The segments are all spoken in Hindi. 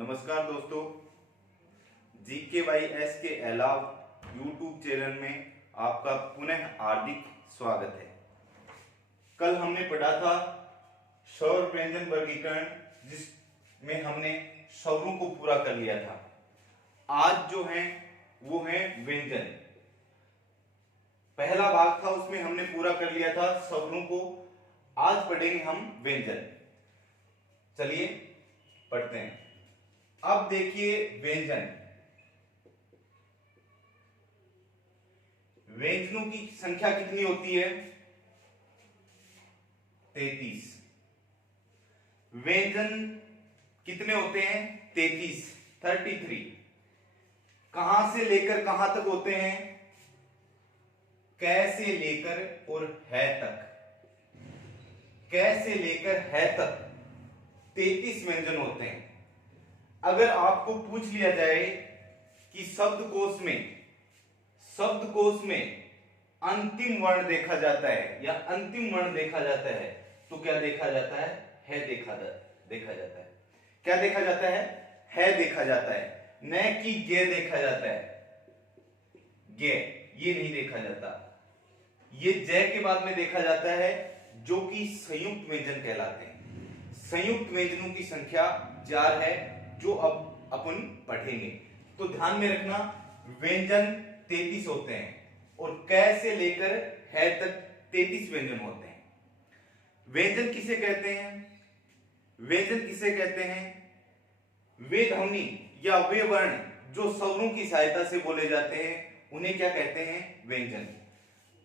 नमस्कार दोस्तों, जीके बाई एस के अलाव यूट्यूब चैनल में आपका पुनः हार्दिक स्वागत है। कल हमने पढ़ा था स्वर व्यंजन वर्गीकरण, जिसमें हमने स्वरों को पूरा कर लिया था। आज जो है वो है व्यंजन। पहला भाग था, उसमें हमने पूरा कर लिया था स्वरों को। आज पढ़ेंगे हम व्यंजन। चलिए पढ़ते हैं। अब देखिए व्यंजन, व्यंजनों की संख्या कितनी होती है? 33। व्यंजन कितने होते हैं? 33। कहां से लेकर कहां तक होते हैं? कै से लेकर और है तक। कै से लेकर है तक 33 व्यंजन होते हैं। अगर आपको पूछ लिया जाए कि शब्दकोश में अंतिम वर्ण देखा जाता है या अंतिम वर्ण देखा जाता है, तो क्या देखा जाता है? है देखा जाता है। क्या देखा जाता है देखा जाता है, न कि गे देखा जाता है। गे ये नहीं देखा जाता, ये जय के बाद में देखा जाता है, जो कि संयुक्त व्यंजन कहलाते हैं। संयुक्त व्यंजनों की संख्या 4 है, जो अब अपन पढ़ेंगे। तो ध्यान में रखना, व्यंजन 33 होते हैं और कै से लेकर है तक 33 व्यंजन होते हैं। व्यंजन किसे कहते हैं? व्यंजन किसे कहते हैं? वे ध्वनि या वे वर्ण जो स्वरों की सहायता से बोले जाते हैं, उन्हें क्या कहते हैं? व्यंजन।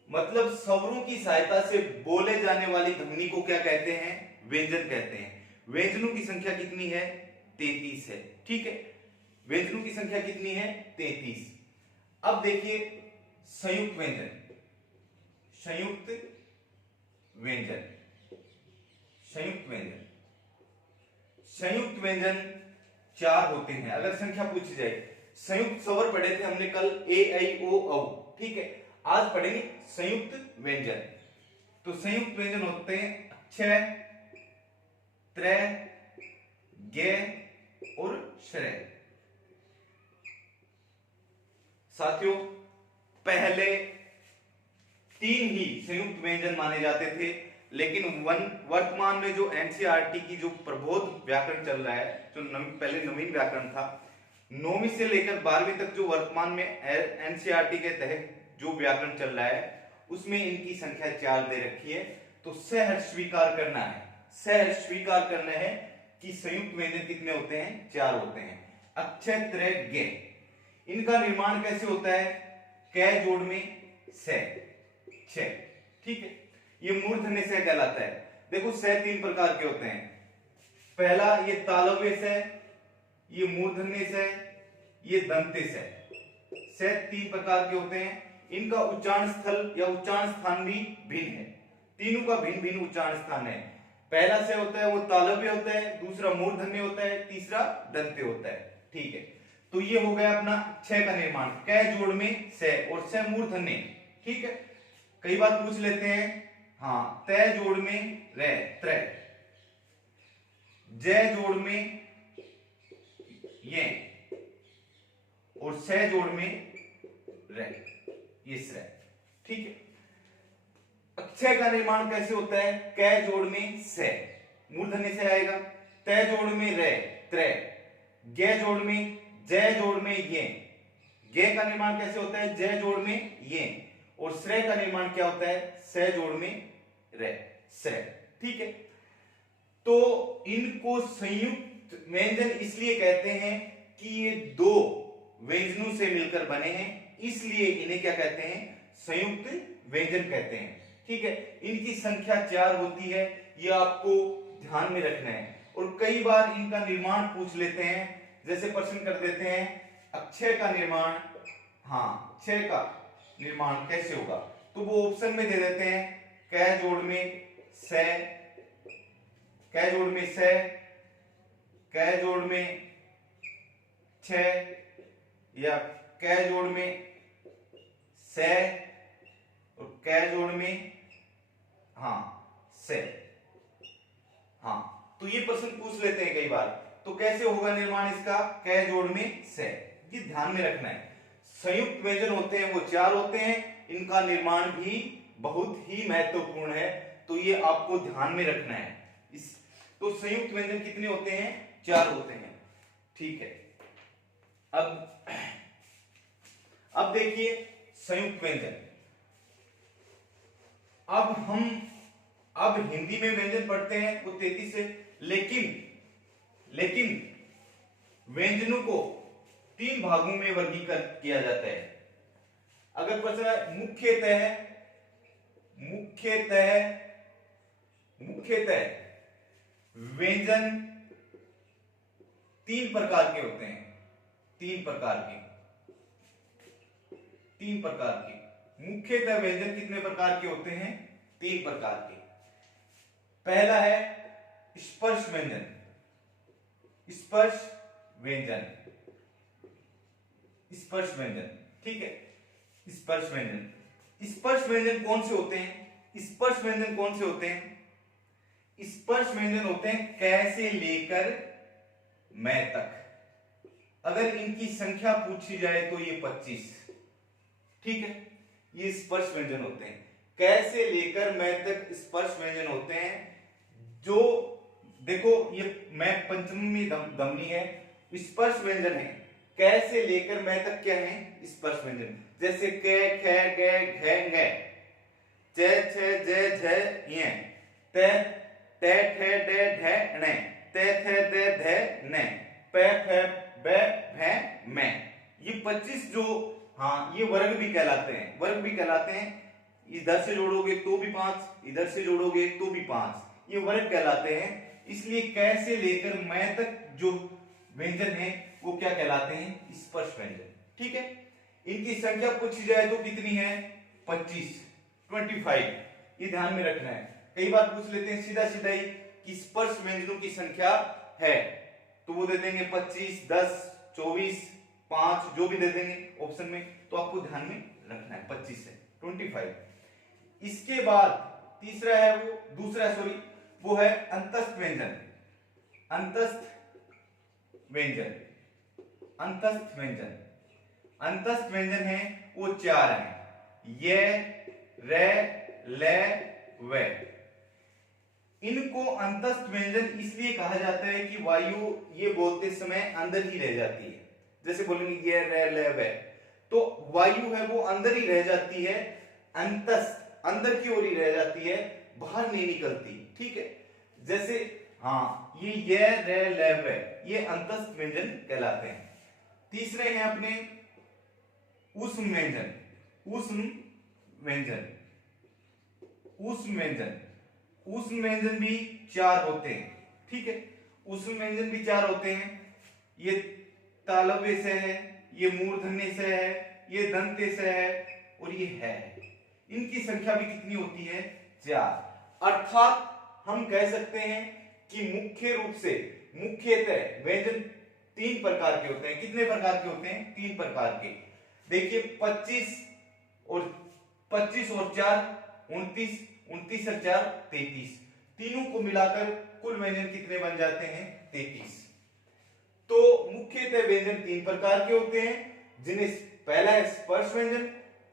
मतलब स्वरों की सहायता से बोले जाने वाली ध्वनि को क्या कहते हैं? व्यंजन कहते हैं। व्यंजनों की संख्या कितनी है? 33 है। ठीक है, व्यंजनों की संख्या कितनी है? 33। अब देखिए संयुक्त व्यंजन। संयुक्त व्यंजन, संयुक्त व्यंजन, संयुक्त व्यंजन 4 होते हैं। अगर संख्या पूछी जाए, संयुक्त स्वर पढ़े थे हमने कल, ए ऐ ओ औ। ठीक है, आज पढ़ेंगे संयुक्त व्यंजन। तो संयुक्त व्यंजन होते हैं क्षय, त्रय, गे और श्रेय। साथियों, पहले 3 ही संयुक्त व्यंजन माने जाते थे, लेकिन वर्तमान में जो एनसीईआरटी की जो प्रबोध व्याकरण चल रहा है, जो पहले नवीन व्याकरण था, 9वीं से लेकर 12वीं तक जो वर्तमान में एनसीईआरटी के तहत जो व्याकरण चल रहा है, उसमें इनकी संख्या 4 दे रखी है। तो सहर्ष स्वीकार करना है, सहर्ष स्वीकार करना है कि संयुक्त व्यंजन कितने होते हैं? 4 होते हैं। अक्षय, त्रय, गे। इनका निर्माण कैसे होता है? कै जोड़ में से, छह। ठीक है, ये मूर्धन्य से कहलाता है। देखो, से 3 प्रकार के होते हैं। पहला ये तालव्य से, ये मूर्धन्य से, ये दंत्य से 3 प्रकार के होते हैं। इनका उच्चारण स्थल या उच्चारण स्थान भी भिन्न है। तीनों का भिन्न भिन्न उच्चारण स्थान है। पहला से होता है वो तालव्य होता है, दूसरा मूर्धन्य होता है, तीसरा दंत्य होता है। ठीक है, तो ये हो गया अपना छह का निर्माण। कै जोड़ में से और से मूर्धन्य। ठीक है, कई बार पूछ लेते हैं, हाँ, तय जोड़ में रे, त्रय, जय जोड़ में ये और से जोड़ में रे, ये श्रेय। ठीक है, अक्षय का निर्माण कैसे होता है? कै जोड़ में से, मूर्धन्य से आएगा, तय जोड़ में रे, त्रय, गे जोड़ में, जय जोड़ में ये। गे का निर्माण कैसे होता है? जय जोड़ में ये। और श्रेय का निर्माण क्या होता है? से जोड़ में रे, श्रेय। ठीक है, तो इनको संयुक्त व्यंजन इसलिए कहते हैं कि ये 2 व्यंजनों से मिलकर बने हैं, इसलिए इन्हें क्या कहते हैं? संयुक्त व्यंजन कहते हैं। ठीक है, इनकी संख्या 4 होती है, ये आपको ध्यान में रखना है। और कई बार इनका निर्माण पूछ लेते हैं, जैसे प्रश्न कर देते हैं अक्षय का निर्माण, हाँ, क्षय का निर्माण कैसे होगा? तो वो ऑप्शन में दे देते हैं कै जोड़ में से, कै जोड़ में से, कै जोड़ में छह, या कै जोड़ में से और कै जोड़ में हाँ से। हाँ, तो ये प्रश्न पूछ लेते हैं कई बार तो कैसे होगा निर्माण इसका, कै जोड़ में से, ये ध्यान में रखना है। संयुक्त व्यंजन होते हैं वो 4 होते हैं, इनका निर्माण भी बहुत ही महत्वपूर्ण है, तो ये आपको ध्यान में रखना है। तो संयुक्त व्यंजन कितने होते हैं, 4 होते हैं, ठीक है। अब देखिए संयुक्त व्यंजन, अब हिंदी में व्यंजन पढ़ते हैं वो 33 है, लेकिन व्यंजनों को 3 भागों में वर्गीकृत किया जाता है। अगर प्रश्न है मुख्यतः व्यंजन 3 प्रकार के होते हैं, 3 प्रकार के मुख्यतः व्यंजन कितने प्रकार के होते हैं, 3 प्रकार के। पहला है स्पर्श व्यंजन, ठीक है। स्पर्श व्यंजन कौन से होते हैं, स्पर्श व्यंजन होते हैं कै से लेकर मैं तक। अगर इनकी संख्या पूछी जाए तो ये 25, ठीक है। ये स्पर्श व्यंजन होते हैं, कै से लेकर मैं तक स्पर्श व्यंजन होते हैं। जो देखो ये मैं पंचमी दमनी है, स्पर्श व्यंजन है, कै से लेकर मैं तक क्या है, स्पर्श व्यंजन। जैसे कै, खे, गे, घे, ङे, चे, छे, जे, झे, ये, ते, टे, ठे, डे, ढे, णे, ते, थे, दे, धे, ने, पे, फे, बे, भे, मैं। ये 25 जो, हाँ, ये वर्ग भी कहलाते हैं। इधर से जोड़ोगे तो भी 5, इधर से जोड़ोगे तो भी 5, ये वर्ग कहलाते हैं। इसलिए कै से लेकर मैं तक जो व्यंजन है वो क्या कहलाते हैं, स्पर्श व्यंजन, ठीक है। इनकी संख्या पूछी जाए तो कितनी है, 25, ये ध्यान में रखना है। कई बार पूछ लेते हैं सीधा ही कि स्पर्श व्यंजनों की संख्या है, तो वो दे देंगे 25, 10, 24, 5, जो भी दे देंगे ऑप्शन में, तो आपको ध्यान में रखना है 25 है 25। इसके बाद दूसरा है अंतस्थ व्यंजन है वो 4 हैं, ये, रे, ले, वे। इनको अंतस्थ व्यंजन इसलिए कहा जाता है कि वायु ये बोलते समय अंदर ही रह जाती है। जैसे बोलेंगे ये, रे, ले, वे, तो वायु है वो अंदर ही रह जाती है, अंतस्थ अंदर की ओर ही रह जाती है, बाहर नहीं निकलती, ठीक है। जैसे हाँ, ये, रे, ले, वे, ये अंतस्थ व्यंजन कहलाते हैं। तीसरे हैं अपने ऊष्म व्यंजन भी 4 होते हैं, ठीक है। ऊष्म व्यंजन भी 4 होते हैं। ये तालव्य से है, ये मूर्धन्य से है, ये दंत्य से है, और ये है। इनकी संख्या भी कितनी होती है, 4। अर्थात हम कह सकते हैं कि मुख्यतः व्यंजन 3 प्रकार के होते हैं। कितने प्रकार के होते हैं, 3 प्रकार के। देखिए 25 और 4 29, 29 और 4 33, तीनों को मिलाकर कुल व्यंजन कितने बन जाते हैं, 33। तो मुख्यतः व्यंजन 3 प्रकार के होते हैं, जिन्हें पहला है स्पर्श व्यंजन,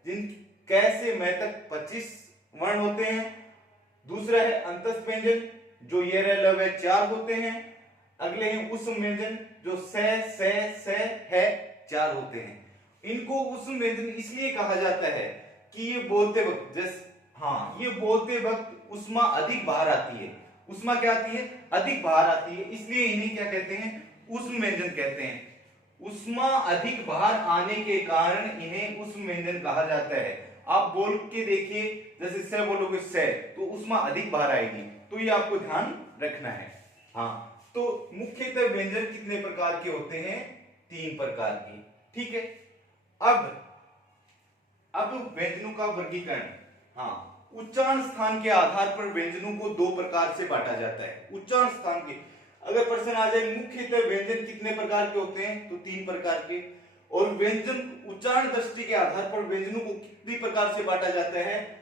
जिन कै से मैं तक 25 वर्ण होते हैं। दूसरा है अंतस्थ व्यंजन, जो ये, रे, ल, वे 4 होते हैं। अगले हैं ऊष्म व्यंजन, जो से, है 4 होते हैं। इनको ऊष्म व्यंजन इसलिए कहा जाता है कि ये बोलते वक्त ऊष्मा अधिक बाहर आती है। ऊष्मा क्या आती है, अधिक बाहर आती है, इसलिए इन्हें क्या कहते हैं, ऊष्म व्यंजन कहते हैं। ऊष्मा अधिक बाहर आने के कारण इन्हें ऊष्म व्यंजन कहा जाता है। आप बोल के देखिए, जैसे से बोलोगे से, तो ऊष्मा अधिक बाहर आएगी, तो ये आपको ध्यान रखना है। हाँ, तो मुख्यतः व्यंजन कितने प्रकार के होते हैं, 3 प्रकार के, ठीक है। अब व्यंजनों का वर्गीकरण। हाँ, उच्चारण स्थान के आधार पर व्यंजनों को 2 प्रकार से बांटा जाता है। उच्चारण स्थान के, अगर प्रश्न आ जाए मुख्यतः व्यंजन कितने प्रकार के होते हैं, तो 3 प्रकार के। और व्यंजन उच्चारण दृष्टि के आधार पर व्यंजनों को कितनी प्रकार से बांटा जाता है,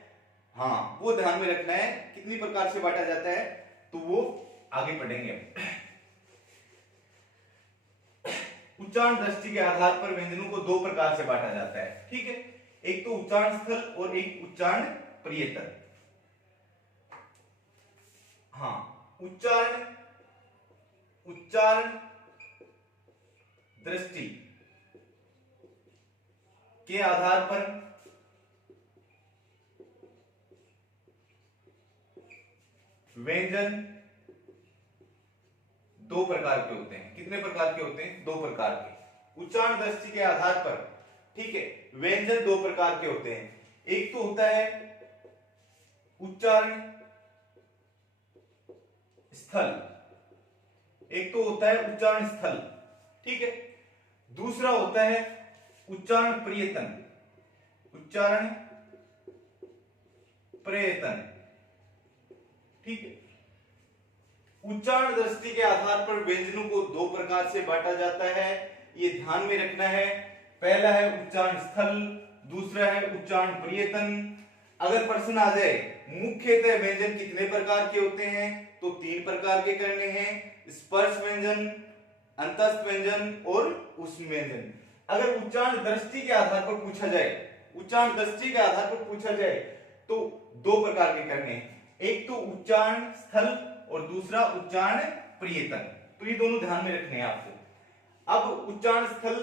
हाँ, वो ध्यान में रखना है, कितनी प्रकार से बांटा जाता है, तो वो आगे पढ़ेंगे। उच्चारण दृष्टि के आधार पर व्यंजनों को दो प्रकार से बांटा जाता है, ठीक है। एक तो उच्चारण स्थल और एक उच्चारण प्रियतर। हाँ, उच्चारण दृष्टि के आधार पर व्यंजन दो प्रकार के होते हैं। कितने प्रकार के होते हैं? दो प्रकार के। उच्चारण दृष्टि के आधार पर, ठीक है, व्यंजन दो प्रकार के होते हैं। एक तो होता है उच्चारण स्थल, एक तो होता है उच्चारण स्थल, ठीक है। दूसरा होता है उच्चारण प्रयतन, उच्चारण प्रयतन, ठीक है। उच्चारण दृष्टि के आधार पर व्यंजनों को दो प्रकार से बांटा जाता है, ये ध्यान में रखना है। पहला है उच्चारण स्थल, दूसरा है उच्चारण प्रयतन। अगर प्रश्न आ जाए मुख्यतः व्यंजन कितने प्रकार के होते हैं, तो तीन प्रकार के करने हैं, स्पर्श व्यंजन, अंतस्थ व्यंजन और ऊष्म व्यंजन। अगर उच्चारण दृष्टि के आधार पर पूछा जाए, उच्चारण दृष्टि के आधार पर पूछा जाए तो दो प्रकार के करने हैं, एक तो उच्चारण स्थल और दूसरा उच्चारण प्रयतन। तो ये दोनों ध्यान में रखने हैं आपको। अब उच्चारण स्थल,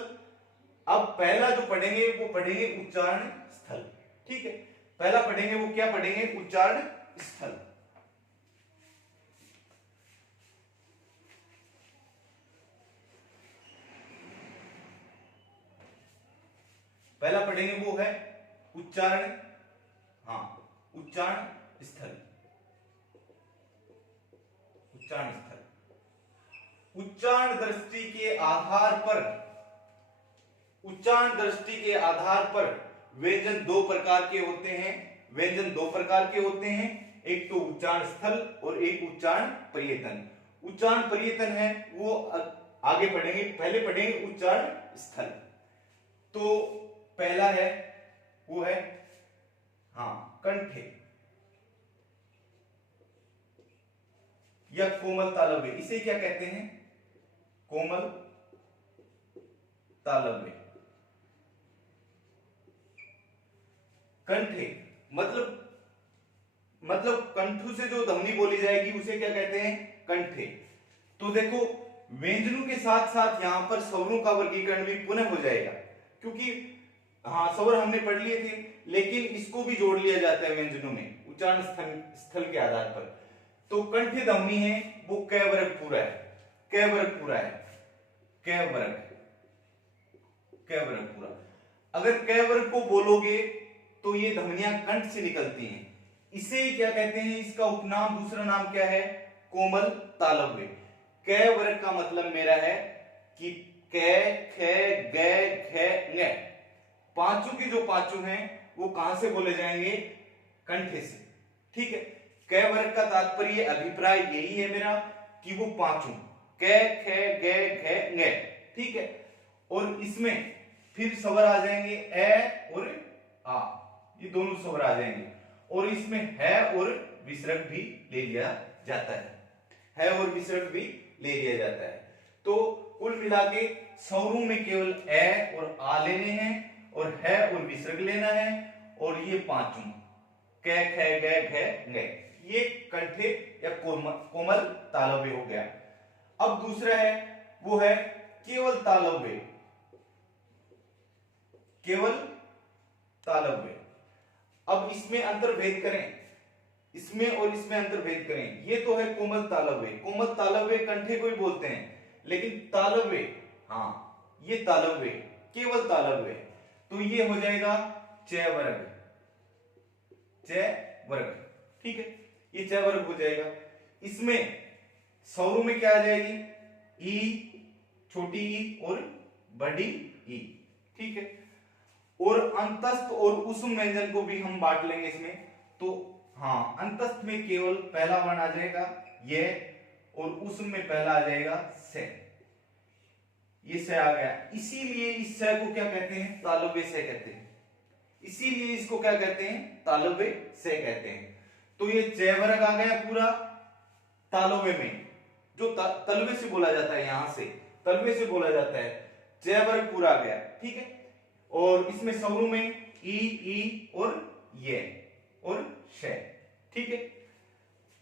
अब पहला जो पढ़ेंगे वो पढ़ेंगे उच्चारण स्थल, ठीक है। पहला पढ़ेंगे वो क्या पढ़ेंगे? उच्चारण स्थल। पहला पढ़ेंगे वो है उच्चारण, हाँ, उच्चारण स्थल। उच्चारण स्थल उच्चारण दृष्टि के आधार पर, उच्चारण दृष्टि के आधार पर व्यंजन दो प्रकार के होते हैं, व्यंजन दो प्रकार के होते हैं, एक तो उच्चारण स्थल और एक उच्चारण प्रयतन। उच्चारण प्रयतन है वो आगे पढ़ेंगे, पहले पढ़ेंगे उच्चारण स्थल। तो पहला है वो है, हाँ, कंठे या कोमल तालव्य। इसे क्या कहते हैं? कोमल तालव्य। कंठे मतलब कंठों से जो ध्वनि बोली जाएगी उसे क्या कहते हैं? कंठे। तो देखो, व्यंजनों के साथ साथ यहां पर स्वरों का वर्गीकरण भी पुनः हो जाएगा, क्योंकि हाँ, स्वर हमने पढ़ लिए थे, लेकिन इसको भी जोड़ लिया जाता है व्यंजनों में उच्चारण स्थल के आधार पर। तो कंठे ध्वनि है वो क वर्ग पूरा है, क वर्ग पूरा है, क वर्ग पूरा। अगर क वर्ग को बोलोगे तो ये ध्वनियां कंठ से निकलती हैं, इसे क्या कहते हैं? इसका उपनाम, दूसरा नाम क्या है? कोमल तालव्य। क वर्ग का मतलब मेरा है कि क, ख, ग, घ, ङ, पांचों के जो पांचों हैं वो कहां से बोले जाएंगे? कंठे से, ठीक है। क वर्ग का तात्पर्य, अभिप्राय यही है मेरा कि वो पांचों क, ख, ग, घ, ङ, ठीक है। और इसमें फिर स्वर आ जाएंगे ए और आ, ये दोनों स्वर आ जाएंगे, और इसमें है और विसर्ग भी ले लिया जाता है और विसर्ग भी ले लिया जाता है। तो कुल मिला के स्वरों में केवल ए और आ लेने हैं और है और विसर्ग लेना है, और ये पांचों क, ख, ग, घ, ङ, ये कंठे या कोमल तालव्य हो गया। अब दूसरा है वो है केवल तालव्य, केवल तालव्य। अब इसमें अंतर्भेद करें, इसमें और इसमें अंतर्भेद करें। ये तो है कोमल तालव्य, कोमल तालव्य कंठे को ही बोलते हैं, लेकिन तालव्य, हाँ, ये तालव्य, केवल तालव्य, तो ये हो जाएगा च वर्ग, च वर्ग, ठीक है, ये च वर्ग हो जाएगा। इसमें स्वरों में क्या आ जाएगी? ई, छोटी ई और बड़ी ई, ठीक है। और अंतस्थ और ऊष्म व्यंजन को भी हम बांट लेंगे इसमें। तो हाँ, अंतस्थ में केवल पहला वर्ण आ जाएगा ये, और ऊष्म में पहला आ जाएगा से, ये से आ गया। इसीलिए इस से को क्या कहते हैं? तालव्य से कहते हैं, इसीलिए इसको क्या कहते हैं? तालव्य से कहते हैं। तो ये च वर्ग आ गया पूरा तालव्य में, जो तलवे से बोला जाता है, यहां से तलवे से बोला जाता है। च वर्ग पूरा आ गया, ठीक है। और इसमें सवरू में ई और ये और श, ठीक है।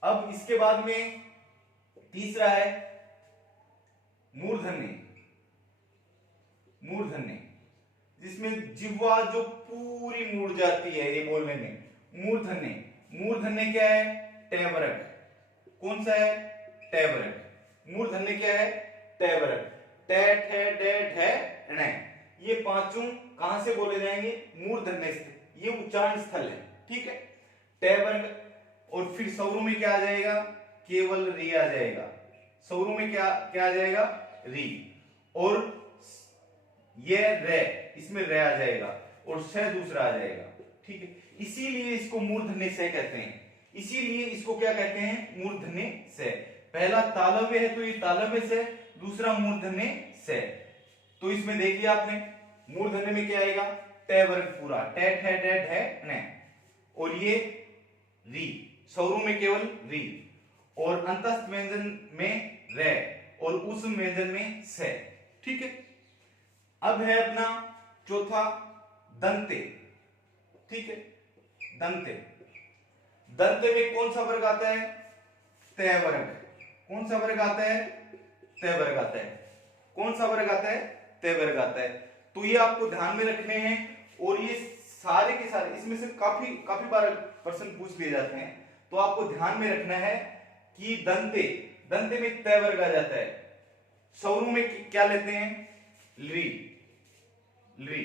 अब इसके बाद में तीसरा है मूर्धन्य, मूर्धन्य जिसमें जिह्वा जो पूरी मुड़ जाती है ये बोलने में, मूर्धन्य। मूर्धन्य क्या है? ट वर्ग। कौन सा है? ट वर्ग। मूर्धन्य क्या है? ट वर्ग। ट ठ ड ढ ण, ये पांचों कहां से बोले जाएंगे? मूर्धन्य से, ये उच्चारण स्थल है, ठीक है। ट वर्ग। और फिर सवरू में क्या आ जाएगा? केवल री आ जाएगा। सवरू में क्या क्या आ जाएगा? री। और ये रे, इसमें रे आ जाएगा और स दूसरा आ जाएगा, ठीक है। इसीलिए इसको मूर्धन्य स कहते हैं। इसीलिए इसको क्या कहते हैं? मूर्धन्य स। पहला तालव्य है तो ये तालव्य से, दूसरा मूर्धन्य स। तो इसमें देखिए आपने मूर्धन्य में क्या आएगा? ट वर्ग पूरा, ट ठ ड ढ न, और ये री। सवरू में केवल री, और अंतस्थ व्यंजन में रे, और उस व्यंजन में स, ठीक है। अब है अपना चौथा दंते, ठीक है। दंते, दंते में कौन सा वर्ग आता है? त वर्ग। कौन सा वर्ग आता है? त वर्ग आता है। कौन सा वर्ग आता है? त वर्ग आता है। तो ये आपको ध्यान में रखने हैं, और ये सारे के सारे इसमें से काफी काफी बार प्रश्न पूछ लिए जाते हैं, तो आपको ध्यान में रखना है कि दंते, दंते में त वर्ग आ जाता है। सवरू में क्या लेते हैं? ली, ली,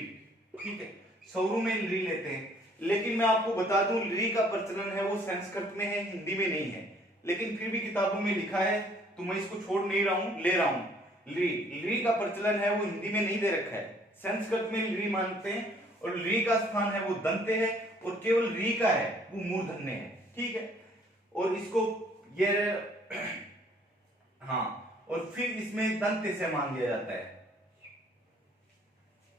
ठीक है। सवरू में ली लेते हैं, लेकिन मैं आपको बता दूं ली का प्रचलन है वो संस्कृत में है, हिंदी में नहीं है, लेकिन फिर भी किताबों में लिखा है तो मैं इसको छोड़ नहीं रहा हूं, ले रहा हूं। ली, ली का प्रचलन है वो हिंदी में नहीं दे रखा है, संस्कृत में ली मानते हैं, और ली का स्थान है वो दंते है, और केवल री का है वो मूर्धन्य है, ठीक है। और इसको ये हाँ, और फिर इसमें दंते से मान लिया जाता है,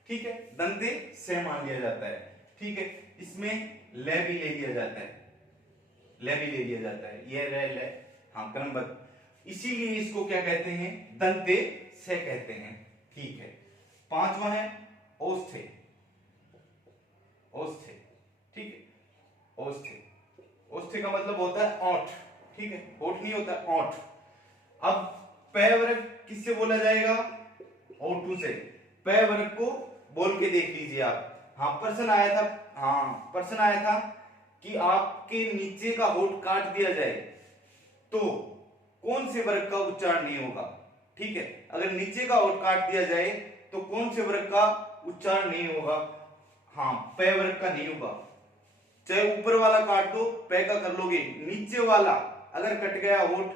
ठीक है। दंते से मान लिया जाता है, ठीक है। इसमें ले भी ले लिया जाता है, ले भी ले लिया जाता है, ये रे ले, हाँ क्रमबद्ध। इसीलिए इसको क्या कहते हैं? दंते से कहते हैं, ठीक है। पांचवा है औस्थे, औस्थे, ठीक है। औस्थे, औस्थे का मतलब होता है ओंठ, ठीक है। होठ नहीं होता, ओंठ। अब प वर्ग किससे बोला जाएगा? ओठू से। प वर्ग को बोल के देख लीजिए आप। हाँ प्रश्न आया था, हाँ प्रश्न आया था कि आपके नीचे का होठ काट दिया जाए तो कौन से वर्ग का उच्चारण नहीं होगा, ठीक है। अगर नीचे का होठ काट दिया जाए तो कौन से वर्ग का उच्चारण नहीं होगा? हाँ प वर्ग का नहीं होगा। चाहे ऊपर वाला काट दो, प का कर लोगे, नीचे वाला अगर कट गया होठ,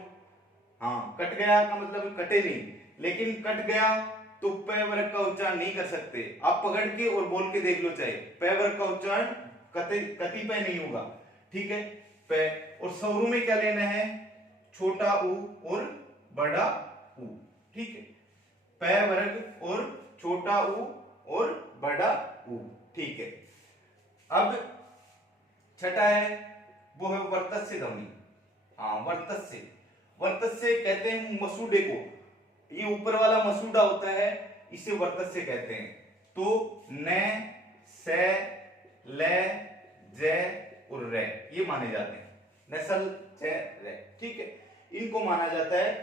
हाँ कट गया का मतलब कटे नहीं, लेकिन कट गया तो प वर्ग का उच्चारण नहीं कर सकते। आप पकड़ के और बोल के देख लो, चाहे प वर्ग का उच्चारण कतिपय नहीं होगा, ठीक है। प, और सवरू में क्या लेना है? छोटा ऊ और बड़ा ऊ, ठीक है। प वर्ग और छोटा ऊ और बड़ा ऊ, ठीक है। अब छठा है वो है वर्तस्य ध्वनि। हाँ वर्तस्य, वर्तस्य कहते हैं मसूड़े को, ये ऊपर वाला मसूड़ा होता है, इसे वर्तस्य कहते हैं। तो न, से, ले, जे और रे ये माने जाते हैं, नसल, जे, रे, ठीक है, इनको माना जाता है।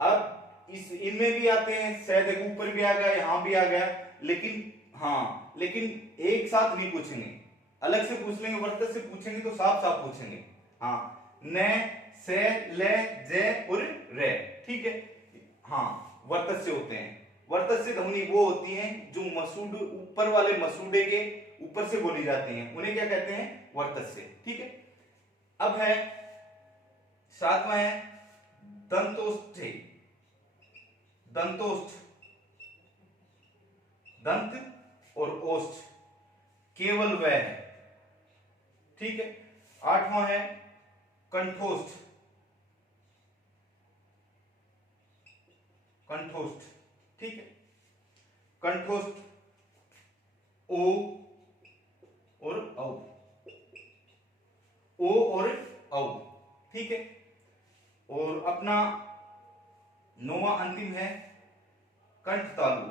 अब इस इनमें भी आते हैं, से देखो ऊपर भी आ गया, यहां भी आ गया, लेकिन हाँ लेकिन एक साथ नहीं पूछेंगे, अलग से पूछ लेंगे। वर्तस्य से पूछेंगे तो साफ साफ पूछेंगे। हाँ न, से, ले, जे और रे, ठीक है। हाँ वर्तस्य होते हैं। वर्तस्य ध्वनि वो होती हैं जो मसूड़, ऊपर वाले मसूड़े के ऊपर से बोली जाती हैं, उन्हें क्या कहते हैं? वर्तस्य, ठीक है। अब है सातवां है दंतोष्ठे, दंतोष्ठ, दंत और ओष्ठ केवल वह है, ठीक है। आठवां है कंठोष्ठ, कंठोष्ठ, ठीक है। कंठोष्ठ ओ और औ, ओ और औ, ठीक है। और अपना नौवां अंतिम है कंठ तालु,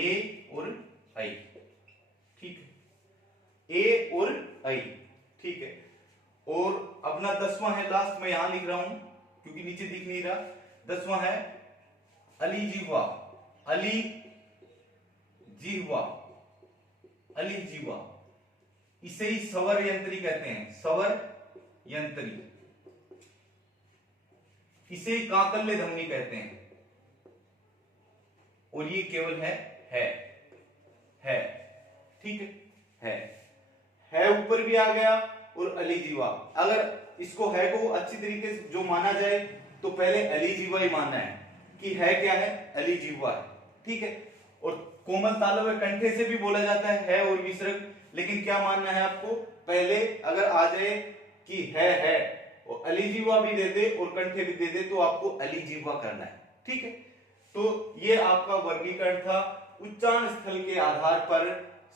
ए और आई, ठीक है, ए और आई, ठीक है। और अपना 10वां है लास्ट, मैं यहां लिख रहा हूं क्योंकि नीचे दिख नहीं रहा। 10वां है अली जीवा, अली जीवा, अली जीवा, इसे ही स्वर यंत्री कहते हैं, स्वर यंत्री, इसे ही काकल्य ध्वनि कहते हैं। और ये केवल है, ठीक है ऊपर भी आ गया। और अली जीवा, अगर इसको है को अच्छी तरीके से जो माना जाए तो पहले अली जीवा ही मानना है कि है क्या है, अली जीवा है, ठीक है। और कोमल तालव्य कंठे से भी बोला जाता है और विसर्ग, लेकिन क्या मानना है आपको, पहले अगर आ जाए कि है और अली जीवा भी दे दे और कंठे भी दे दे तो आपको अली जीवा करना है, ठीक है। तो ये आपका वर्गीकरण था उच्चारण स्थल के आधार पर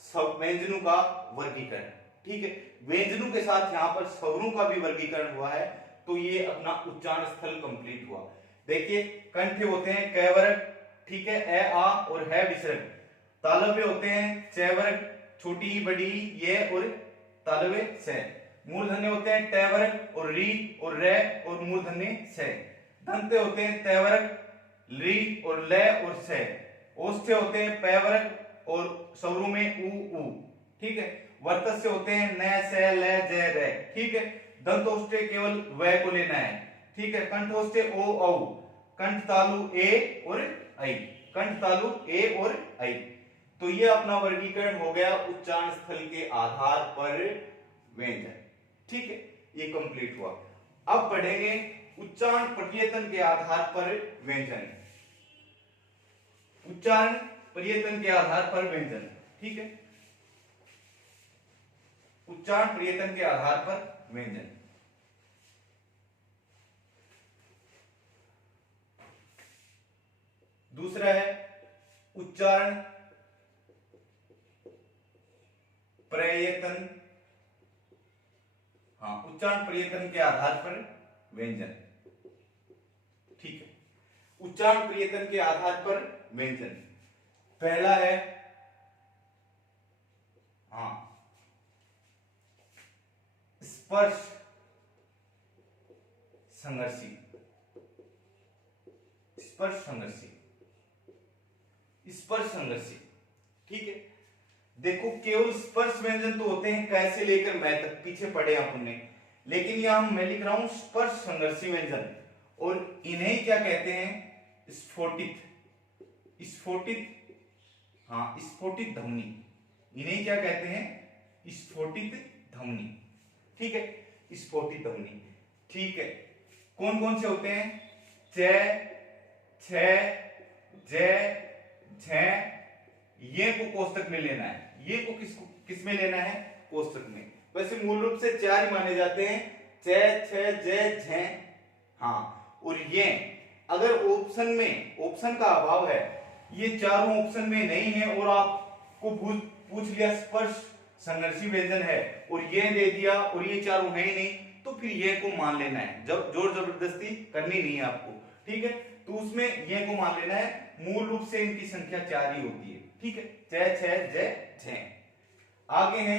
सब व्यंजनों का वर्गीकरण, ठीक है। व्यंजनों के साथ यहाँ पर स्वरों का भी वर्गीकरण हुआ है, तो ये अपना उच्चारण स्थल कंप्लीट हुआ। देखिए कंठे होते हैं क वर्ग, ठीक है, ए आ और है विसर्ग। तालव्य होते हैं च वर्ग, छोटी बड़ी ये और तालव्य से। मूर्धन्य होते हैं ट वर्ग और री और रे और मूर्धन्य से। दंते होते हैं त वर्ग, री और ले और से। ओष्ठ्य होते हैं प वर्ग और स्वरों में उ, ठीक है। वर्तस्य होते हैं न से ले जे रे, ठीक है। दंतोष्ठ्य केवल व को लेना है, ठीक है। कंठोष्ठ्य ओ औ, कंठ तालु ए और आई, कंठ तालु ए और आई। तो ये अपना वर्गीकरण हो गया उच्चारण स्थल के आधार पर व्यंजन, ठीक है, ये कंप्लीट हुआ। अब पढ़ेंगे उच्चारण पर्यतन के आधार पर व्यंजन, उच्चारण पर्यतन के आधार पर व्यंजन, ठीक है। उच्चारण पर्यतन के आधार पर व्यंजन। दूसरा है उच्चारण प्रयतन, हाँ, उच्चारण प्रयतन के आधार पर व्यंजन, ठीक है। उच्चारण प्रयतन के आधार पर व्यंजन, पहला है हाँ स्पर्श संघर्षी, स्पर्श संघर्षी, स्पर्श संघर्षी, ठीक है। देखो केवल स्पर्श व्यंजन तो होते हैं कैसे लेकर मैं तक, पीछे पढ़े आपने, लेकिन यहां मैं लिख रहा हूं स्पर्श संघर्षी व्यंजन। और इन्हें क्या कहते हैं, स्फोटित, स्फोटित, हाँ स्फोटित ध्वनि, इन्हें क्या कहते हैं, स्फोटित ध्वनि, ठीक है, स्फोटित ध्वनि, ठीक है। कौन कौन से होते हैं, च, छ, ज, झ, ये को कोष्टक में लेना है, ये को किस में लेना है, कोष्टक में। वैसे मूल रूप से 4 ही माने जाते हैं, च, छ, ज, झ, हाँ। और ये अगर ऑप्शन में, ऑप्शन का अभाव है, ये चारों ऑप्शन में नहीं है और आपको पूछ लिया स्पर्श संघर्षी व्यंजन है और ये दे दिया और ये चारों है ही नहीं, तो फिर ये को मान लेना है, जब जोर जबरदस्ती करनी नहीं है आपको, ठीक है। तो उसमें ये को मान लेना है, मूल रूप से इनकी संख्या 4 ही होती है, ठीक है, च, छ, ज, झ। आगे है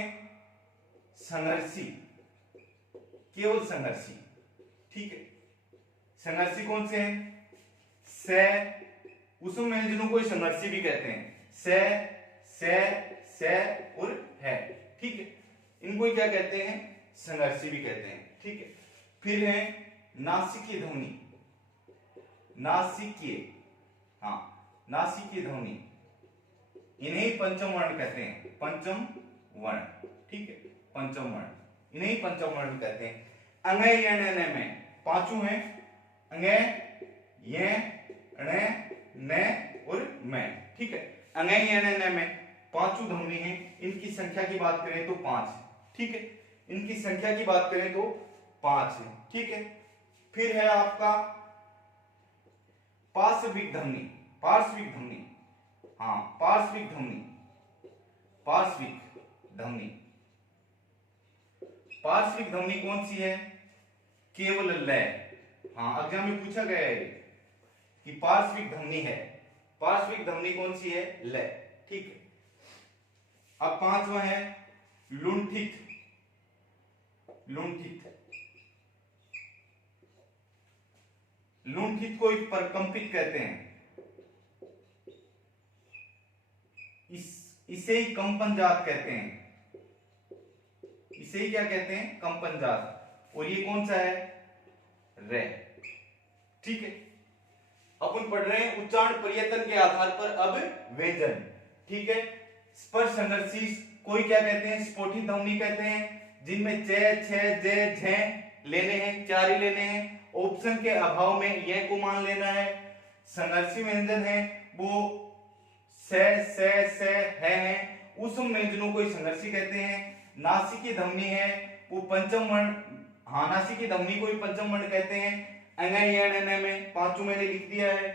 संघर्षी, केवल संघर्षी, ठीक है। संघर्षी कौन से हैं, से, उसमें व्यंजनों को संघर्षी भी कहते हैं, से और है, ठीक है। इनको क्या कहते हैं, संघर्षी भी कहते हैं, ठीक है। फिर है नासिकीय ध्वनि, नासिकीय, हाँ नासिकीय ध्वनि, इन्हें पंचम वर्ण कहते हैं, पंचम वर्ण, ठीक है, पंचम वर्ण, इन्हें पंचम वर्ण कहते हैं। अंगय यण में पांचों हैं, अंगय ये न और मैं, ठीक है। अंगय यण में पांचों ध्वनि हैं, इनकी संख्या की बात करें तो 5, ठीक है, इनकी संख्या की बात करें तो 5 है, ठीक है। फिर है आपका पार्श्विक ध्वनि, पार्श्विक ध्वनि, हाँ पार्श्विक ध्वनि, पार्श्विक ध्वनि, पार्श्विक ध्वनि कौन सी है, केवल लय, हाँ एग्जाम में पूछा गया है कि पार्श्विक ध्वनि है, पार्श्विक ध्वनि कौन सी है, लय, ठीक है। अब पांचवा है लुंठित। लुंठित, लुंठित को परकंपित कहते हैं। इसे ही कंपन जात कहते हैं। इसे ही क्या कहते हैं? कंपन जात। और ये कौन सा है? रे। ठीक है, अपन पढ़ रहे हैं उच्चारण पर्यतन के आधार पर अब व्यंजन। ठीक है, स्पर्श संघर्षी कोई क्या कहते हैं? स्फोटित ध्वनि कहते हैं, जिनमें च, छ, ज, झ लेने हैं, 4 ही लेने हैं। ऑप्शन के अभाव में यह को मान लेना है। संघर्षी व्यंजन है वो से है, उस व्यंजनों को संघर्षी कहते हैं। नासिकी ध्वनि है वो पंचम वर्ण, हाँ नासिकी ध्वनि को ही पंचम वर्ण कहते हैं। में पांचों मैंने लिख दिया है।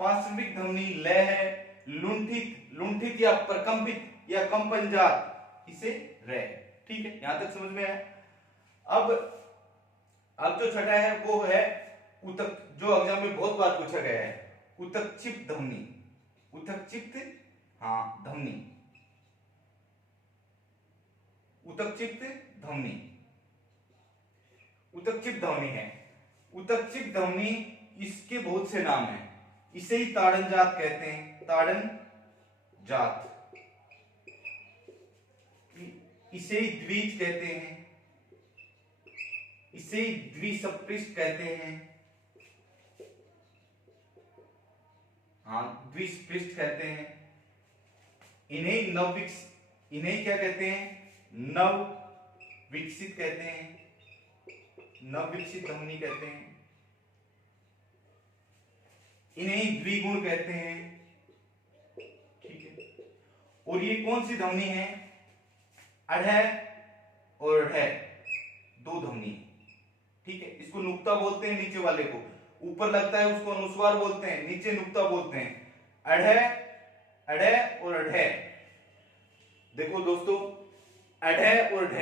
पार्श्विक ध्वनि ल है। लुंठित, लुंठित या प्रकंपित या कंपन जात, इसे रे। ठीक है, यहां तक समझ में आया। अब जो छठा है वो है उतक, जो एग्जाम में बहुत बार पूछा गया है, उतक्षिप्त ध्वनि। उतक्षिप्त, हाँ ध्वनि, उतक्षिप्त ध्वनि, उतक्षिप्त ध्वनि है। उतक्षिप्त ध्वनि, इसके बहुत से नाम हैं। इसे ही ताड़न जात कहते हैं। ताड़न जात, इसे ही द्विज कहते हैं। इसे ही द्विसपृष्ठ कहते हैं। हाँ द्विसपृष्ठ कहते हैं। इन्हें क्या कहते हैं? नव विकसित कहते हैं। नव विकसित ध्वनि कहते हैं। इन्हें द्विगुण कहते हैं। ठीक है, और ये कौन सी ध्वनि है? अढ़ और ढ, दो ध्वनि। ठीक है, इसको नुक्ता बोलते हैं, नीचे वाले को ऊपर लगता है उसको अनुस्वार बोलते हैं, नीचे नुक्ता बोलते हैं। अढ़ और ढ। देखो दोस्तों, अढ़ और ढ,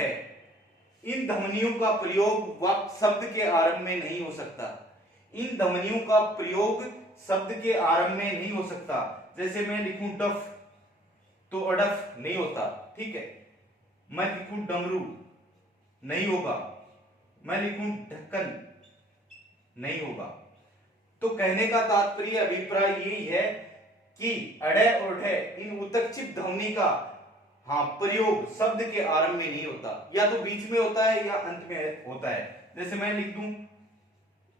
इन ध्वनियों का प्रयोग वाक्य शब्द के आरंभ में नहीं हो सकता। इन ध्वनियों का प्रयोग शब्द के आरंभ में नहीं हो सकता। जैसे मैं लिखूं डफ तो अडफ नहीं होता। ठीक है, मैं लिखूं डमरू नहीं होगा। मैं लिखूं ढक्कन नहीं होगा। तो कहने का तात्पर्य, अभिप्राय यही है कि अड़े और ढे, इन उतक्षिप्त ध्वनि का हाँ प्रयोग शब्द के आरंभ में नहीं होता, या तो बीच में होता है या अंत में होता है। जैसे मैं लिख दूं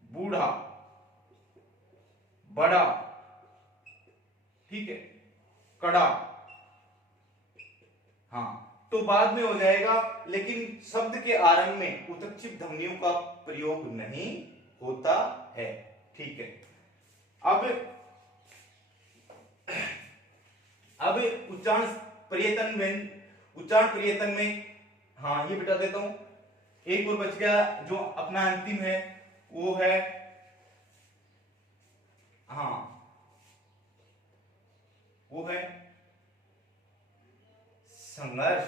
बूढ़ा, बड़ा, ठीक है, कड़ा, हाँ तो बाद में हो जाएगा, लेकिन शब्द के आरंभ में उतक्षिप्त ध्वनियों का प्रयोग नहीं होता है। ठीक है, अब उच्चारण पर्यतन में हाँ ये बिठा देता हूं। एक और बच गया जो अपना अंतिम है, वो है हाँ वो है संघर्ष,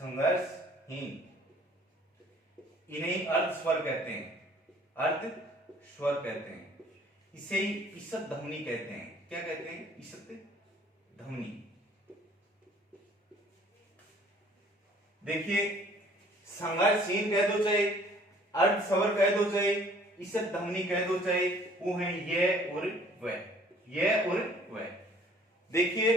संघर्षहीन। इन्हें अर्ध स्वर कहते हैं। अर्ध स्वर कहते हैं। इसे ही ईसत ध्वनि कहते हैं। क्या कहते हैं? ईसत ध्वनि। देखिए, संघर्षहीन कह दो चाहे अर्ध स्वर कह दो चाहे ईसत ध्वनि कह दो चाहे, वो है ये और वह, ये और वह। देखिए,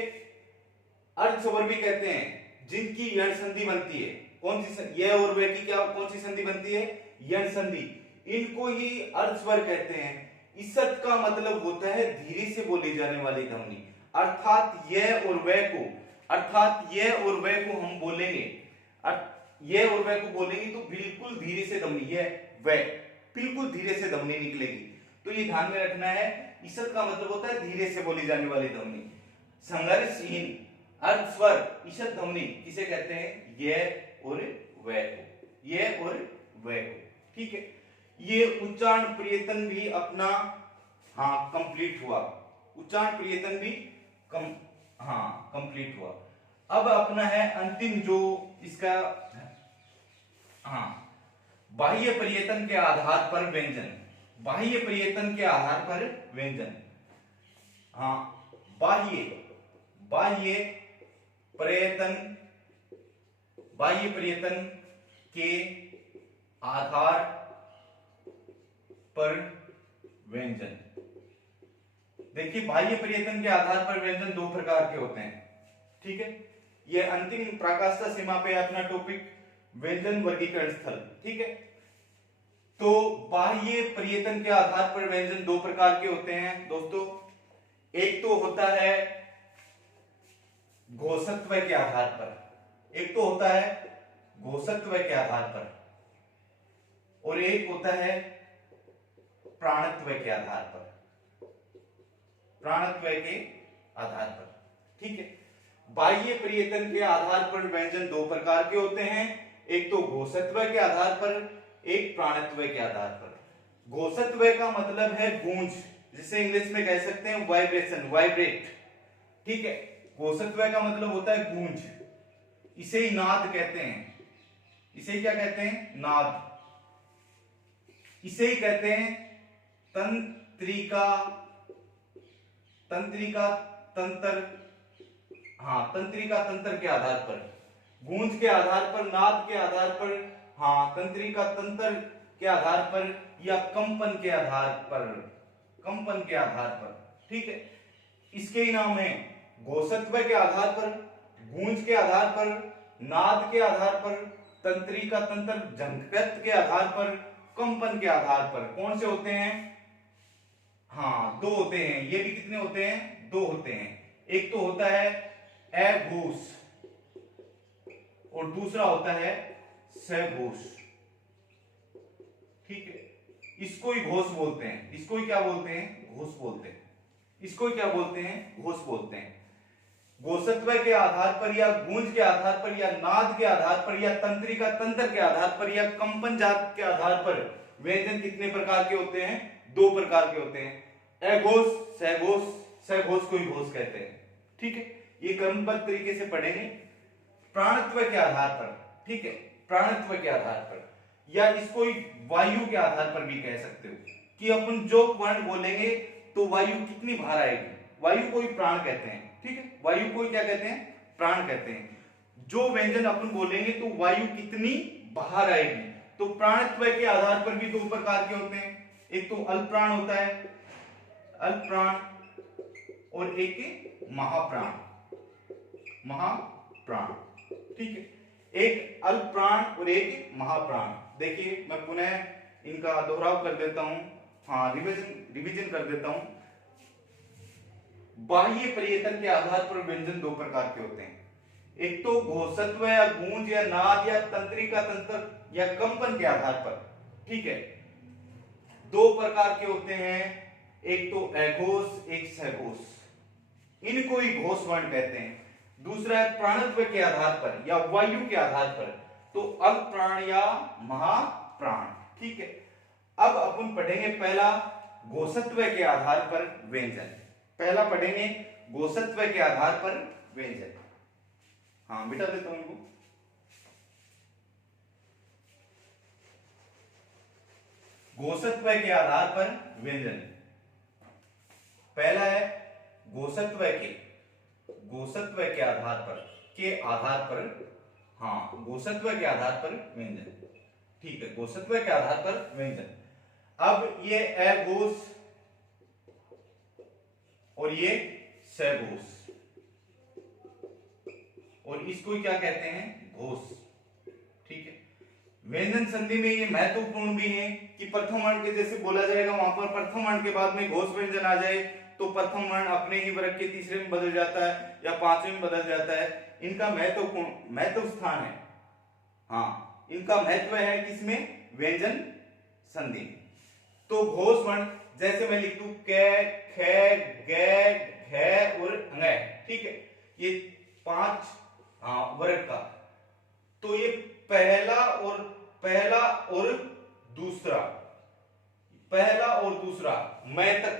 अर्ध स्वर भी कहते हैं जिनकी यण संधि बनती है। कौन सी? ये और वे की क्या कौन सी संधि बनती है? यण संधि। इनको ही अर्ध स्वर कहते हैं। ईसत का मतलब होता है धीरे से बोली जाने वाली ध्वनि, अर्थात ये और वे को, अर्थात ये और वे को हम बोलेंगे, ये और वे को बोलेंगे तो बिल्कुल धीरे से ध्वनि, ये वे बिल्कुल धीरे से ध्वनि निकलेगी। तो ये ध्यान में रखना है, ईसत का मतलब होता है धीरे से बोली जाने वाली ध्वनि। संघर्षहीन अर्ध स्वर ईसत ध्वनि किसे कहते हैं? ये और वे को, ये और वे को। ठीक है, ये उच्चारण पर्यतन भी अपना हाँ कंप्लीट हुआ। उच्चारण पर्यतन भी कंप्लीट हुआ। अब अपना है अंतिम जो इसका हाँ बाह्य पर्यतन के आधार पर व्यंजन। बाह्य पर्यतन के आधार पर व्यंजन। हाँ, बाह्य बाह्य प्रयत्न, बाह्य प्रयत्न के आधार पर व्यंजन। देखिए, बाह्य प्रयत्न के आधार पर व्यंजन दो प्रकार के होते हैं, ठीक है। ये अंतिम पराकाष्ठा सीमा पे अपना टॉपिक व्यंजन वर्गीकरण स्थल, ठीक है। तो बाह्य प्रयत्न के आधार पर व्यंजन दो प्रकार के होते हैं दोस्तों। एक तो होता है घोषत्व के आधार पर, एक तो होता है घोषत्व के आधार पर, और एक होता है प्राणत्व के आधार पर, प्राणत्व के आधार पर, ठीक है। बाह्य प्रयत्न के आधार पर व्यंजन दो प्रकार के होते हैं, एक तो घोषत्व के आधार पर, एक प्राणत्व के आधार पर। घोषत्व का मतलब है गूंज, जिसे इंग्लिश में कह सकते हैं वाइब्रेशन, वाइब्रेट, ठीक है। घोषत्व का मतलब होता है गूंज, इसे ही नाद कहते हैं, इसे क्या कहते हैं, नाद। इसे ही कहते हैं तंत्रिका, तंत्रिका तंत्र, हाँ, तंत्रिका तंत्र के आधार पर, गूंज के आधार पर, नाद के आधार पर, हाँ, तंत्रिका तंत्र के आधार पर, या कंपन के आधार पर, कंपन के आधार पर, ठीक है। इसके ही नाम है घोषत्व के आधार पर, गूंज के आधार पर, नाद के आधार पर, तंत्रिका तंत्र झंकृत के आधार पर, कंपन के आधार पर। कौन से होते हैं, हाँ, दो होते हैं। ये भी कितने होते हैं, दो होते हैं। एक तो होता है अघोष और दूसरा होता है सघोष, ठीक है। इसको ही घोष बोलते हैं, इसको ही क्या बोलते हैं, घोष बोलते हैं, इसको ही क्या बोलते हैं, घोष बोलते हैं। घोषत्व के आधार पर, या गूंज के आधार पर, या नाद के आधार पर, या तंत्रिका तंत्र के आधार पर, या कंपन जात के आधार पर व्यंजन कितने प्रकार के होते हैं, दो प्रकार के होते हैं, अघोष, सघोष। सघोष को ही घोष कहते हैं, ठीक है। ये क्रमबद्ध तरीके से पढ़ेंगे। प्राणत्व के आधार पर, ठीक है, प्राणत्व के आधार पर, या इसको वायु के आधार पर भी कह सकते हो कि अपन जो वर्ण बोलेंगे तो वायु कितनी बाहर आएगी, वायु को ही प्राण कहते हैं, ठीक है। वायु को ही क्या कहते हैं, प्राण कहते हैं। जो व्यंजन अपन बोलेंगे तो वायु कितनी बाहर आएगी। तो प्राणत्व के आधार पर भी दो प्रकार के होते हैं, एक तो अल्पप्राण होता है, अल्पप्राण, और एक महाप्राण, महाप्राण, ठीक है। एक अल्पप्राण और एक महाप्राण। देखिए, मैं पुनः इनका दोहराव कर देता हूं, हाँ, रिवीजन कर देता हूं। बाह्य प्रयत्न के आधार पर व्यंजन दो प्रकार के होते हैं, एक तो घोषत्व या गूंज या नाद या तंत्रिका तंत्र या कंपन के आधार पर, ठीक है। दो प्रकार के होते हैं, एक तो अघोष, एक सघोष, इनको ही घोष वर्ण कहते हैं। दूसरा है प्राणत्व के आधार पर या वायु के आधार पर, तो अल्पप्राण या महाप्राण, ठीक है। अब अपन पढ़ेंगे पहला घोषत्व के आधार पर व्यंजन, पहला पढ़ेंगे घोषत्व के आधार पर व्यंजन। हाँ, मिटा देता हूं इनको। घोषत्व के आधार पर व्यंजन, पहला है घोषत्व के आधार पर, हाँ, घोषत्व के आधार पर व्यंजन, ठीक है, घोषत्व के आधार पर व्यंजन। अब ये अघोष और ये सघोष, और इसको क्या कहते हैं, घोष, ठीक है। व्यंजन संधि में ये महत्वपूर्ण भी है कि प्रथम वर्ण के जैसे बोला जाएगा, वहां पर प्रथम वर्ण के बाद में घोष व्यंजन आ जाए तो प्रथम वर्ण अपने ही वर्ग के तीसरे में बदल जाता है या पांचवें में बदल जाता है। इनका महत्व स्थान है, हाँ, इनका महत्व है किसमें, व्यंजन संधि। तो घोष वर्ण जैसे मैं लिख दूं कै, खे, गे, घे और अंग, ठीक है, ये पांच वर्ग का, तो ये पहला और दूसरा, मैं तक,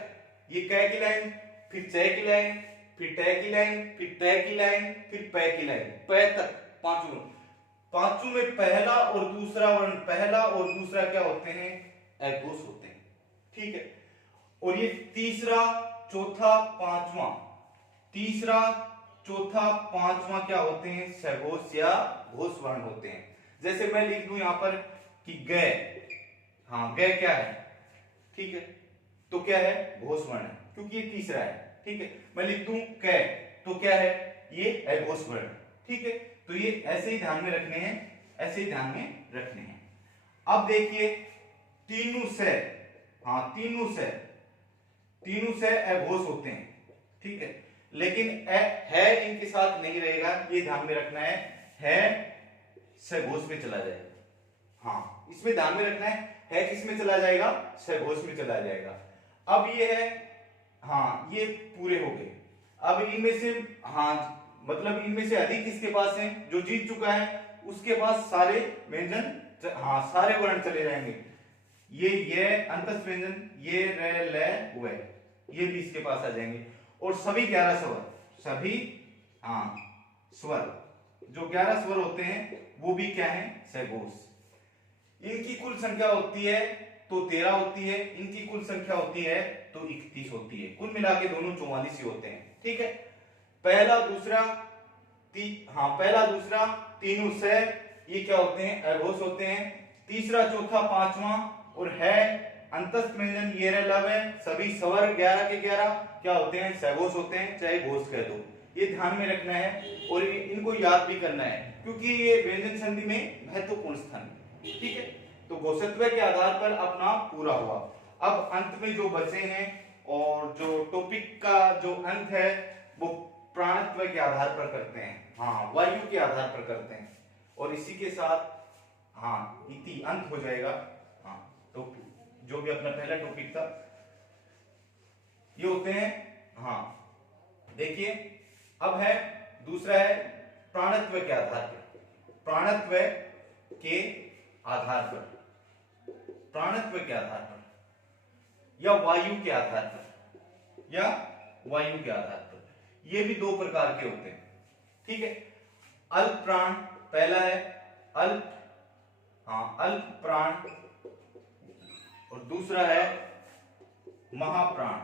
ये कै की लाइन, फिर चे की लाइन, फिर टै की लाइन, फिर टै की लाइन, फिर पै की लाइन, पै तक पांचों में पहला और दूसरा वर्ण, पहला और दूसरा क्या होते हैं, अघोष होते हैं, ठीक है। और ये तीसरा, चौथा, पांचवा, तीसरा, चौथा, पांचवा क्या होते हैं? सघोष या घोष वर्ण होते हैं। जैसे मैं लिख दूं यहां पर कि ग, हाँ ग क्या है? ठीक है, तो क्या है? घोष वर्ण है, क्योंकि ये तीसरा है। ठीक है, मैं लिख दूं क, तो क्या है? ये अघोष वर्ण। ठीक है, तो ये ऐसे ही ध्यान में रखने हैं, ऐसे ही ध्यान में रखने हैं। अब देखिए तीनों से, हाँ तीनों से, तीनों से अघोष होते हैं। ठीक है, लेकिन है इनके साथ नहीं रहेगा, ये ध्यान में रखना है सघोष में चला जाएगा। हाँ, इसमें ध्यान में रखना है किस में चला जाएगा? सघोष में चला जाएगा। अब ये है, हाँ ये पूरे हो गए। अब इनमें से, हाँ मतलब इनमें से अधिक किसके पास है? जो जीत चुका है उसके पास सारे व्यंजन, हाँ सारे वर्ण चले जाएंगे। ये अंतस्थ व्यंजन, ये र ल व, ये भी इसके पास आ जाएंगे। और सभी 11 स्वर, सभी हाँ स्वर, जो 11 स्वर होते हैं वो भी क्या है? सघोष। इनकी कुल संख्या होती है तो 13 होती है, इनकी कुल संख्या होती है तो 31 होती है। कुल मिला के दोनों 44 ही होते हैं। ठीक है, पहला दूसरा पहला दूसरा तीनों से ये क्या होते हैं? अघोष होते हैं। तीसरा, चौथा, पांचवा और है अंतस्थ व्यंजन, ये लव है, सभी स्वर 11 के 11 क्या होते हैं? सघोष होते हैं, चाहे घोष कह दो। ये ध्यान में रखना है और इनको याद भी करना है, क्योंकि ये व्यंजन संधि में महत्वपूर्ण स्थान। ठीक है, तो घोषत्व के आधार पर अपना पूरा हुआ। अब अंत में जो बचे हैं और जो टॉपिक का जो अंत है वो प्राणत्व के आधार पर करते हैं, हाँ वायु के आधार पर करते हैं। और इसी के साथ हाँ इति अंत हो जाएगा। हाँ टॉपिक जो भी अपना पहला टॉपिक था ये होते हैं। हाँ देखिए, अब है दूसरा है प्राणत्व के आधार पर। प्राणत्व के आधार पर, प्राणत्व के आधार पर या वायु के आधार पर, या वायु के आधार पर, ये भी दो प्रकार के होते हैं। ठीक है, अल्प प्राण पहला है, अल्प अल्प प्राण, और दूसरा है महाप्राण,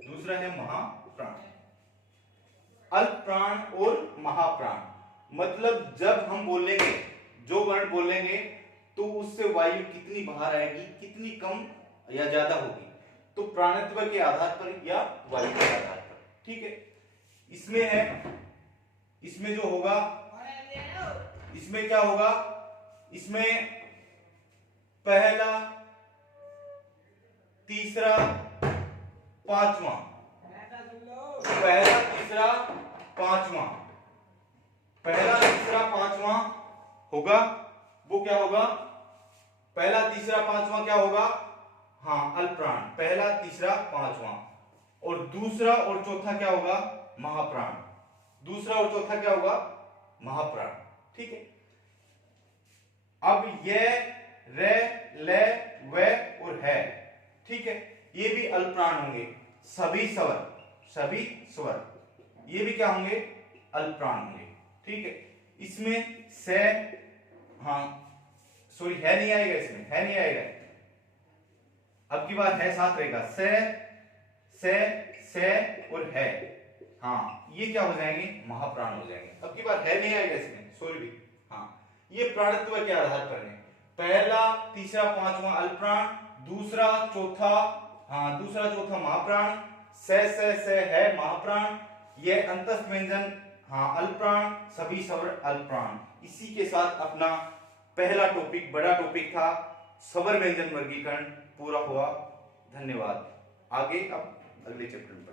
दूसरा है महाप्राण। अल्प प्राण और महाप्राण मतलब जब हम बोलेंगे, जो वर्ण बोलेंगे तो उससे वायु कितनी बाहर आएगी, कितनी कम या ज्यादा होगी, तो प्राणत्व के आधार पर या वायु के आधार पर। ठीक है, इसमें है, इसमें जो होगा, इसमें क्या होगा? इसमें पहला, तीसरा, पांचवा, पहला, तीसरा, पांचवा, पहला, तीसरा, पांचवा होगा। वो क्या होगा? पहला, तीसरा, पांचवा क्या होगा? हाँ अल्प प्राण, पहला, तीसरा, पांचवा। और दूसरा और चौथा क्या होगा? महाप्राण। दूसरा और चौथा क्या होगा? महाप्राण। ठीक है, अब ये रे, ले, वे और है, ठीक है, ये भी अल्प प्राण होंगे। सभी स्वर, सभी स्वर ये भी क्या होंगे? अल्प प्राण होंगे। ठीक है, इसमें से, हाँ सॉरी है नहीं आएगा, इसमें है नहीं आएगा, अब की बार है साथ रहेगा। से और है, हाँ ये क्या हो जाएंगे? महाप्राण हो जाएंगे। अब की बार है नहीं आएगा इसमें, सॉरी भी। हाँ ये प्राणत्व के आधार पर है। पहला, तीसरा, पांचवा अल्प प्राण, दूसरा, चौथा, हाँ दूसरा, चौथा महाप्राण, से है महाप्राण, ये अंतस्थ व्यंजन, हाँ अल्प प्राण, सभी स्वर अल्प प्राण। इसी के साथ अपना पहला टॉपिक, बड़ा टॉपिक था स्वर व्यंजन वर्गीकरण, पूरा हुआ। धन्यवाद। आगे अब अगले चैप्टर पर।